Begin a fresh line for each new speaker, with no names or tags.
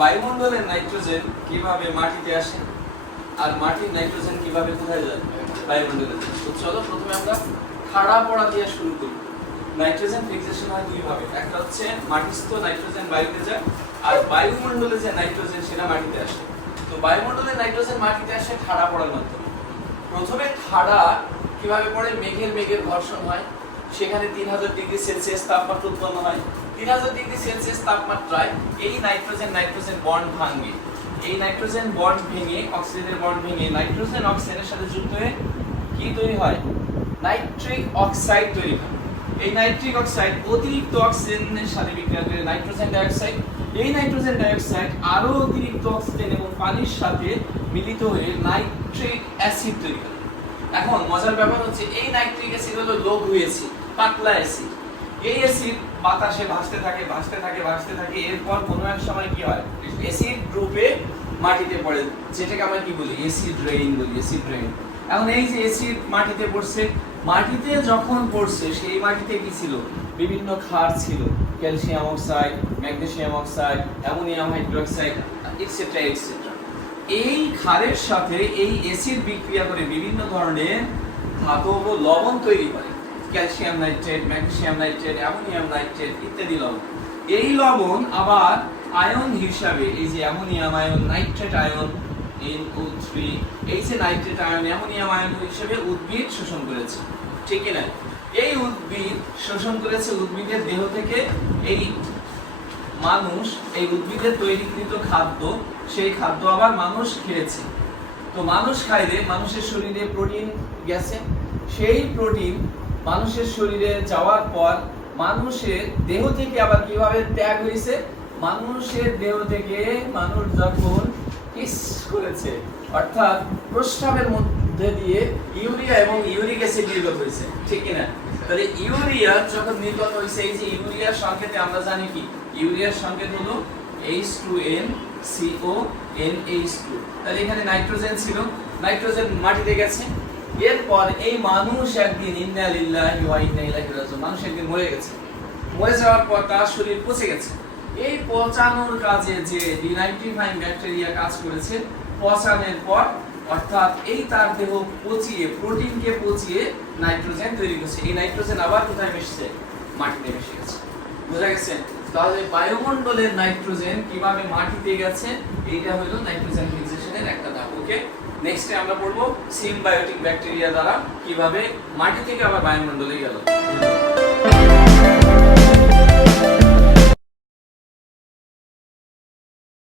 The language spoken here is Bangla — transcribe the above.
বায়ুমণ্ডলের নাইট্রোজেন কীভাবে মাটিতে আসে? আর মাটির নাইট্রোজেন কীভাবে কোথায় যায়? বায়ুমণ্ডলে তো চলো প্রথমে আমরা খাড়া পড়া দিয়ে শুরু করি। নাইট্রোজেন ফিক্সেশন হয় দুইভাবে। একটা হচ্ছে মাটিস্থ নাইট্রোজেন বায়ুতে যায়, আর বায়ুমণ্ডলে যে নাইট্রোজেন সেটা মাটিতে আসে। তো বায়ুমণ্ডলে নাইট্রোজেন মাটিতে আসে খাড়া পড়ার মাধ্যমে। প্রথমে খাড়া কীভাবে পড়ে? মেঘের মেঘের ঘর্ষণ হয়। সেখানে তিন হাজার ডিগ্রি সেলসিয়াস তাপমাত্রা উৎপন্ন হয়। তিন হাজার ডিগ্রি সেলসিয়াস তাপমাত্রায় এই নাইট্রোজেন নাইট্রোজেন বন্ড ভাঙে। এই নাইট্রোজেন বন্ড ভেঙে, অক্সিজেনের বন্ড ভেঙে, নাইট্রোজেন অক্সিজেনের সাথে যুক্ত হয়ে কি তৈরি হয়? নাইট্রিক অক্সাইড তৈরি হয়। এই নাইট্রিক অক্সাইড অতিরিক্ত অক্সিজেনের সাথে বিক্রিয়া করে নাইট্রোজেন ডাইঅক্সাইড। এই নাইট্রোজেন ডাইঅক্সাইড আরও অতিরিক্ত অক্সিজেন এবং পানির সাথে মিলিত হয়ে নাইট্রিক অ্যাসিড তৈরি করে। এখন মজার ব্যাপার হচ্ছে, এই নাইট্রিক অ্যাসিড হলো লঘু অ্যাসিড, পাতলা অ্যাসিড। এই অ্যাসিড বাতাসে ভাসতে থাকে ভাসতে থাকে ভাসতে থাকে, এরপর কোনো এক সময় কি হয়? অ্যাসিড গ্রুপে মাটিতে পড়ে। যেটাকে আমরা কি বলি? অ্যাসিড রেইন বলি অ্যাসিড রেইন এখন এই যে অ্যাসিড মাটিতে পড়ছে, মাটিতে যখন পড়ছে, সেই মাটিতে কি ছিল? বিভিন্ন ক্ষার ছিল। Calcium oxide, magnesium oxide, ammonium hydroxide etcetera etcetera এই ক্ষারের সাথে এই অ্যাসিড বিক্রিয়া করে বিভিন্ন ধরনের ধাতব লবণ তৈরি করে। Calcium nitrate magnesium nitrate ammonium nitrate ইত্যাদি লবণ। এই লবণ আবার আয়ন হিসাবে, এই যে ammonium ion nitrate ion NO3 এই যে নাইট্রেট আয়ন অ্যামোনিয়াম আয়ন হিসেবে উদ্ভিদ শোষণ করেছে। ঠিক না? এই উদ্ভিদ শোষণ করেছে উদ্ভিদের দেহ থেকে, এই মানুষ, এই উদ্ভিদের তৈরিকৃত খাদ্য, সেই খাদ্য আবার মানুষ খেয়েছে। তো মানুষ খাইলে মানুষের শরীরে প্রোটিন গেছে, সেই প্রোটিন মানুষের শরীরে যাওয়ার পর মানুষের দেহ থেকে আবার কীভাবে ত্যাগ হয়েছে? মানুষের দেহ থেকে মানুষ যখন কিস করেছে, অর্থাৎ প্রস্রাবের মধ্যে দিয়ে ইউরিয়া এবং ইউরিক অ্যাসিড নির্গত হয়েছে, ঠিক কি না তাহলে ইউরিয়া যখন নির্গত হয়েছে, এই যে ইউরিয়ার সংকেতে আমরা জানি কি? ইউরিয়ার সংকেত হলো H two N C O H2N CO NH2 তাহলে এখানে নাইট্রোজেন ছিল। নাইট্রোজেন মাটিতে গেছে। এরপর এই মানুষ একদিন, ইন্না লিল্লাহি ওয়া ইন্না ইলাইহি রাজিউন মানুষ একদিন মরে গেছে। মরে যাওয়ার পর তার শরীর পচে গেছে। এই পচানোর কাজে যে ডিনাইট্রিফাইং ব্যাকটেরিয়া কাজ করেছে, পচানোর পর, অর্থাৎ এই তার দেহ পচিয়ে, প্রোটিনকে পচিয়ে নাইট্রোজেন তৈরি করছে। এই নাইট্রোজেন আবার কোথায় মিশছে? মাটিতে মিশে গেছে। বোঝা গেছে? তাহলে বায়ুমণ্ডলের নাইট্রোজেন কীভাবে মাটিতে গেছে? এইটা হলো নাইট্রোজেন ফিক্সেশনের একটা ধাপ, ওকে? নেক্সটে আমরা পড়ব সিমবায়োটিক ব্যাকটেরিয়া দ্বারা কীভাবে মাটি থেকে আমরা বায়ুমণ্ডলে গেল।